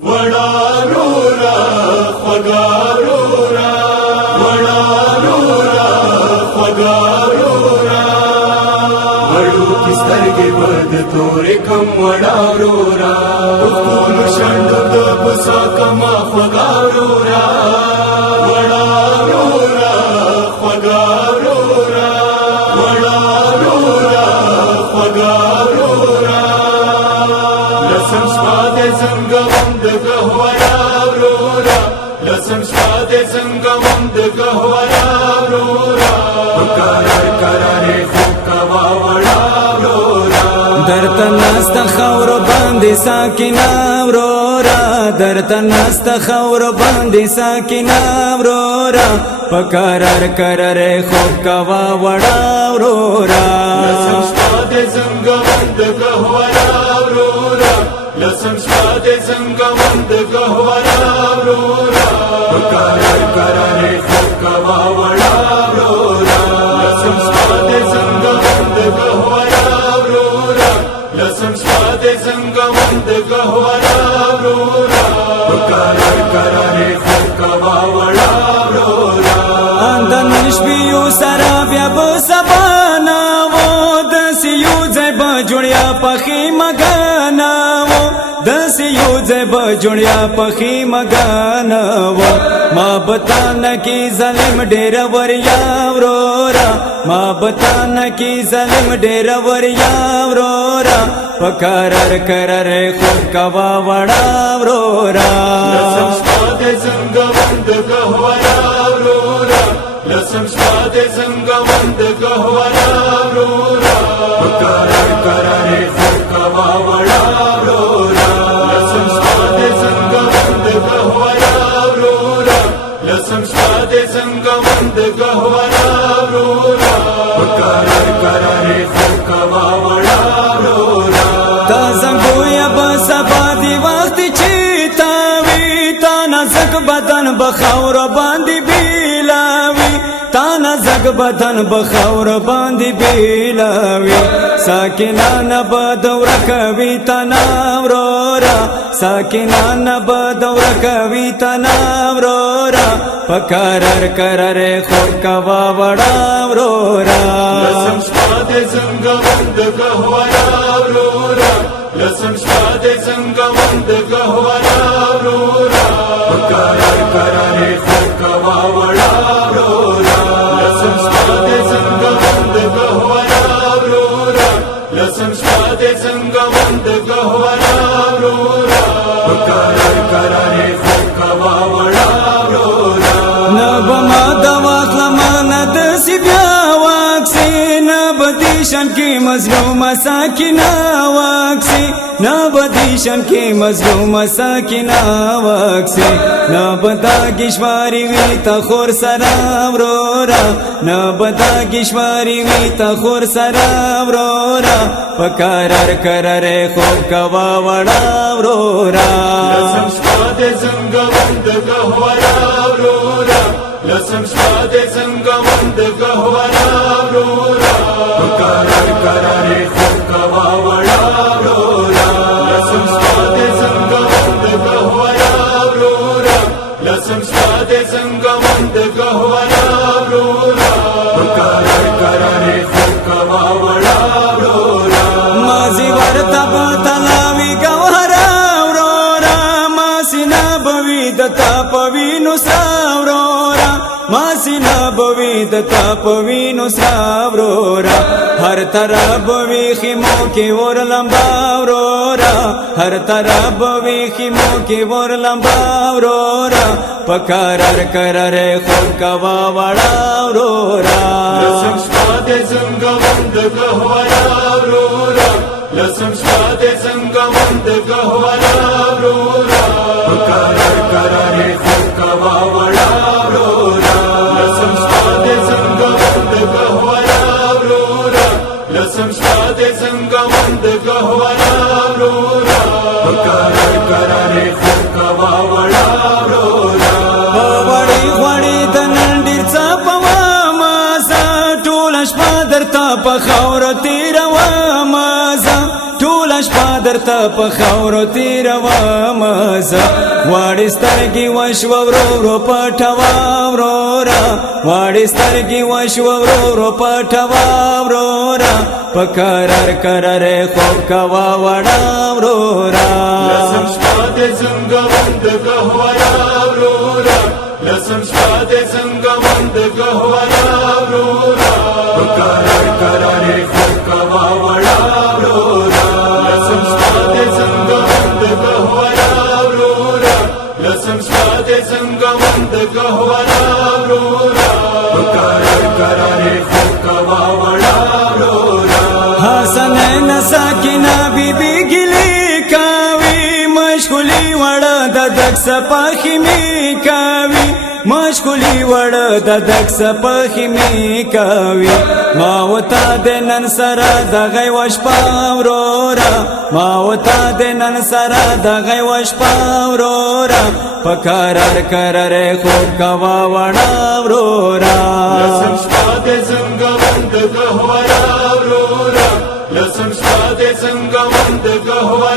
وڑارورا خگارورا وڑارورا خگارورا وڑو کی سترگے بد تورے کم وڑارورا خون شنڈ دبسا کما خگارورا وڑارورا خگارورا وڑارورا خگارورا لسم سپاد زنگوند گہورا لسم سپاد زنگوند گہورا کرار کرارے خوکوا وڑارورا درتا نست خور باندې ساکینا ورورا درتا نست خور باندې ساکینا ورورا پکارار کرار خوکوا وڑارورا لسم سپاد زنگوند گہورا لسم سپاد زنگوند گہورا کرار کرارے خوکوا وڑارورا لسم سپاد زنگوند گہورا لسم سپاد زنگوند گہورا کرار کرارے خوکوا وڑارورا اندنش بیو سرا بیا بسبانا و دس یو زیب جوڑیا پخی مگانا و دس یو زیب جوڑیا پخی مگانا و ما بتانا کی ظلم ډیر وریا ورورا ما بتانا کی ظلم ډیر وریا ورورا پکارر کرر خود کوا وڑا ورورا لسم سپاد زنگوند گہورا لسم سپاد زنگوند گہورا کرار کرارے خوکوا وڑارورا لسم سپاد زنگوند گہورا لسم سپاد زنگوند گہورا کرار کرارے خوکوا وڑارورا تا زنگویا بسبا دی وقت چیتاوی تا نزک بدن بخور باندی بیلاوی تا نزک بدن بخور باندی بیلاوی ساکنان بدور کوي تناورورا ساکنان بدور کوي تناورورا پکارر کرر خود کوا وڑاورورا لسم سپاد زنگوند گہورا لسم سپاد زنگوند گہورا کرار کرارے خوکوا وڑارورا لسم سپاد زنگوند گہورا لسم سپاد زنگوند گہورا کرار کرارے خوکوا وڑارورا نب ما دواخ لمانا دسی بیا واکسی نب دیشن کی مظلوم ساکینا واکسی نب دیشن کی مظلوم ساکینا واکسی نب داگشواری وی تا خور سرام رورا نب داگشواری وی تا خور سرام رورا پکارر کرر خوب کوا وڑا رورا لسم سپاد زنگوند گہورا لسم سپاد زنگوند گہورا کرار کرارے خوکوا وڑارورا لسم سپاد زنگوند گہورا لسم سپاد زنگوند گہورا کرار کرارے خوکوا وڑارورا مازی ورتا بتلاوی گوهرا ورورا ماسینا بوی دتا پوینو ساورورا ماسینا بوی دتا پوینو ساورورا هر طرف بوی خیمو کی ور لمبا ورورا هر طرف بوی خیمو کی ور لمبا ورورا پکارر کرر خود کوا وڑا ورورا لسم سپاد زنگوند گہورا لسم سپاد زنگوند گہورا کرار کرارے خوکوا وڑارورا لسم سپاد زنگوند گہورا لسم سپاد زنگوند گہورا کرار کرارے خوکوا وڑارورا وڑی وڑی دننډیر څپوا مازه ټول شپه درته په خاور تیروا مازه ټول شپه درته په خاورو تیروم زه واړې سترګې وشوه ورو ورو پټوه ورورا واړې سترګې وشوه ورو ورو پټوه ورورا په کرار کرار خوب کوه وړه ورورا لسم شپه دې زنګوم د قهوه ورورا لسم شپه دې زنګوم د قهوه ورورا په کرار کرار خوب کوه وړه ورورا لسم شپه دې زنګوم د قهوه ورورا لسم شپه دې زنګوم د قهوه ورورا په کرار کرار خوب کوه وړه ورورا حسنین ساکینه بیبی گلی کاوی مشغولی وړه د دک سپاخی می کاوی مشغولی وړه د دک سپاخی می کاوی ما وتا د نن سره د غي وش پاورورا ما وتا د نن سره د غي وش پاورورا پکارار کرر خوب کوا وړه ورورا لسم شپه دې زنګوم د قهوه ورورا لسم شپه دې زنګوم د قهوه